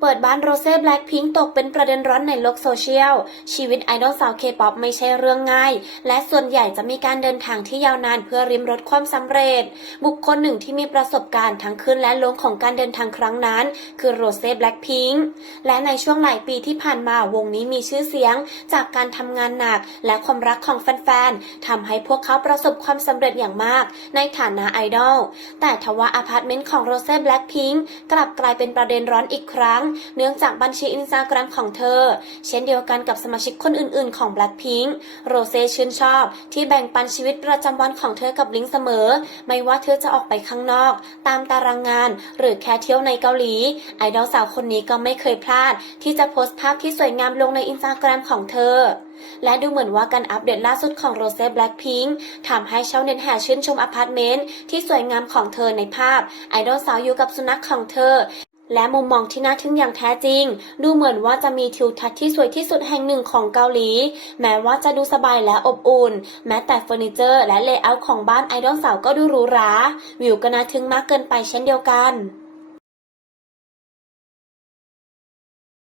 เปิดบ้านโรเซ่แบล็คพิงค์ตกเป็นประเด็นร้อนในโลกโซเชียล ชีวิตไอดอลสาวเคป๊อปไม่ใช่เรื่องง่าย และส่วนใหญ่จะมีการเดินทางที่ยาวนานเพื่อริมรถความสำเร็จ บุคคลหนึ่งที่มีประสบการณ์ทั้งขึ้นและลงของการเดินทางครั้งนั้น คือโรเซ่แบล็คพิงค์และในช่วงหลายปีที่ผ่านมาวงนี้มีชื่อเสียง จากการทำงานหนัก และความรักของแฟนๆทำให้พวกเขาประสบความสำเร็จอย่างมาก ในฐานะไอดอลแต่ทว่าอพาร์ตเมนต์ของโรเซ่แบล็คพิงค์กลับกลายเป็นประเด็นร้อนอีกครั้งเนื่องจากบัญชีอินสตาแกรมของเธอ เช่นเดียวกันกับสมาชิกคนอื่นๆ ของ Blackpink โรเซ่ชื่นชอบ ที่แบ่งปันชีวิตประจำวันของเธอกับลิงเสมอ ไม่ว่าเธอจะออกไปข้างนอก ตามตารางงาน หรือแค่เที่ยวในเกาหลี ไอดอลสาวคนนี้ก็ไม่เคยพลาด ที่จะโพสต์ภาพที่สวยงามลงในอินสตาแกรมของเธอและดูเหมือนว่าการอัปเดตล่าสุดของโรเซ่แบล็คพิงค์ทำให้ชาวเน็ตแห่ชื่นชมอพาร์ตเมนต์ที่สวยงามของเธอในภาพ ไอดอลสาวอยู่กับสุนัขของเธอ และมุมมองที่น่าทึ่งอย่างแท้จริง ดูเหมือนว่าจะมีทิวทัศน์ที่สวยที่สุดแห่งหนึ่งของเกาหลี แม้ว่าจะดูสบายและอบอุ่น แม้แต่เฟอร์นิเจอร์และเลเยอร์ของบ้านไอดอลสาวก็ดูหรูหรา วิวก็น่าทึ่งมากเกินไปเช่นเดียวกัน